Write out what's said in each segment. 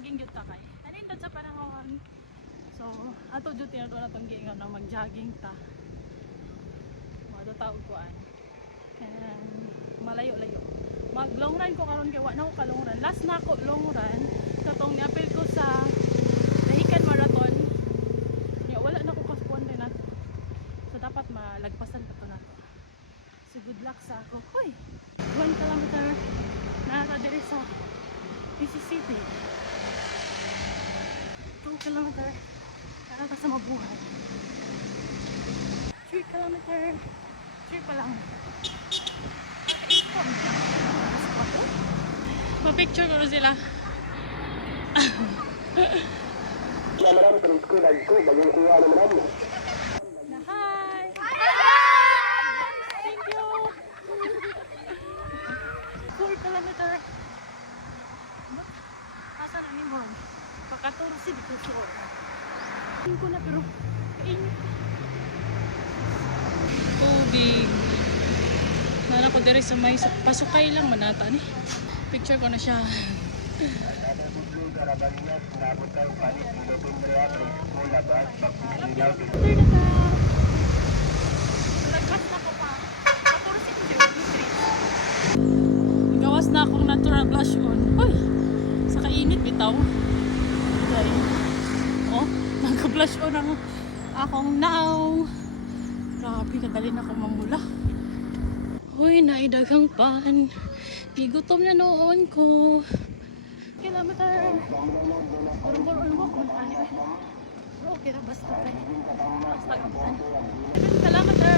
jogging gyud ta kay. Kanindot sa panahon. So, ato jud tinadto na tong giingon na mag-jogging ta. Mado taog kuan. And malayo-layo. Mag long run ko karon kay wa na ko ka long run. Last na ko long run katong niapil ko sa Dahican Marathon. Ya wala na ko kaskuan din nato. So dapat malagpasan pa to nato. So good luck sa ako. Hoy. 1 kilometer na diri sa PC City. 2 kilometer na sa mabuhay. 3 kilometer 3 pa lang. Pa-picture ko sila. Hi! Thank you! 4 kilometer. Asa na ni mo? Pakaturo si dito siya. Tingin ko na pero kainit. Tubig. Nana ko diri sa may pasukay lang manata ni. Picture ko na siya. Gawas na akong natural blush on. Hoy! Sa kainit bitaw. Okay. Oh, nagka-blush on ang akong now. Grabe, kadali na akong mamula. Uy, naidagang pan. Gigutom na noon ko. Kilometer. Urong-urong mo kung ano ba. Pero okay na basta tayo. Basta kapan. 7 kilometer.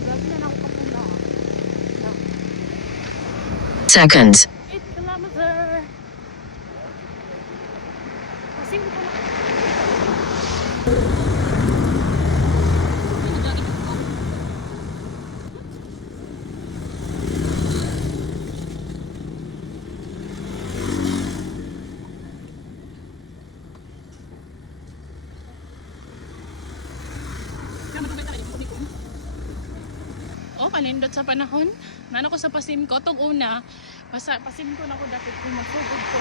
Grabe na ako kapula. Seconds. 8 kilometer. Kasing ko na. Oh, kanindot sa panahon. Nana ko sa pasim ko. Itong una, pasim ko na ko dapat kung magsugod ko.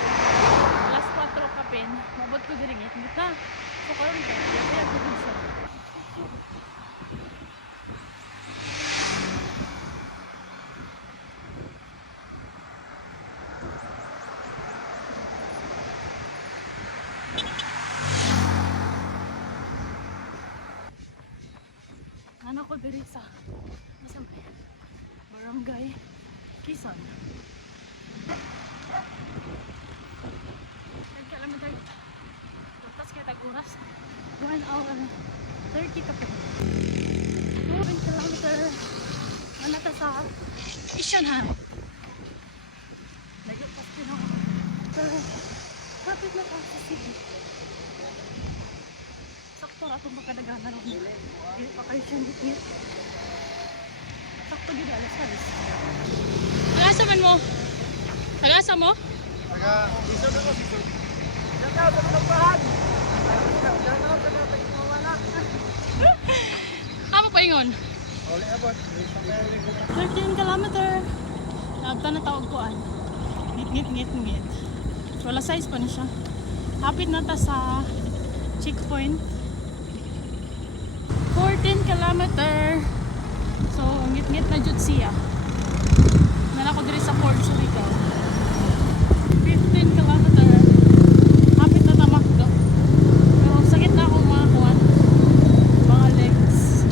Last 4 kapin, mabot ko diringit. Hindi na. So, karoon ka. Kaya ko din siya. Nana ko diri sa Barangay Quezon. 10 kilometer. Tapos kaya tag-oras. 1 hour 30 ka pa. 1 kilometer. Nanata sa Isyanhan. Nag-ipas din ako. Pero, kapit na ako sa city. Sakto na itong magkadaganan ako. Hindi pa kayo siyang bukit. Sakto gina, alas halis. Tagasa man mo? Tagasa mo? Isod ako, isod. Diyan ka, sa nagpahan. Diyan ka, sa nagpawala. Ano pa ingon? Oli abot. 13 kilometer. Nabta na tawag ko an. Ngit. Wala size pa na siya. Hapit na ta sa checkpoint. 14 kilometer. So, ngit na jud siya. Nala ko diri sa Port Surigao. 15 kilometer. Hapit na tamakdo. Pero sakit na akong mga kuwan. Mga legs.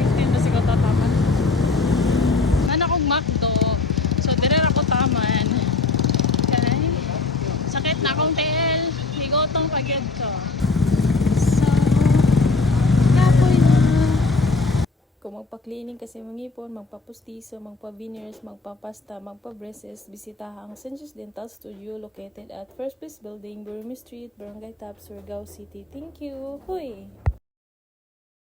15 na siguro tataman. Nana kong makdo. So, dire ra ko taman. Okay. Sakit na akong TL. Higotong pagod ko. So, kapoy na. Kung magpa-cleaning kasi mangipon, magpa-pustiso, magpa-veneers, magpa-pasta, magpa-braces, bisitaha ang Sensus Dental Studio located at First Place Building, Burumi Street, Barangay Tap, Surigao City. Thank you! Hoy!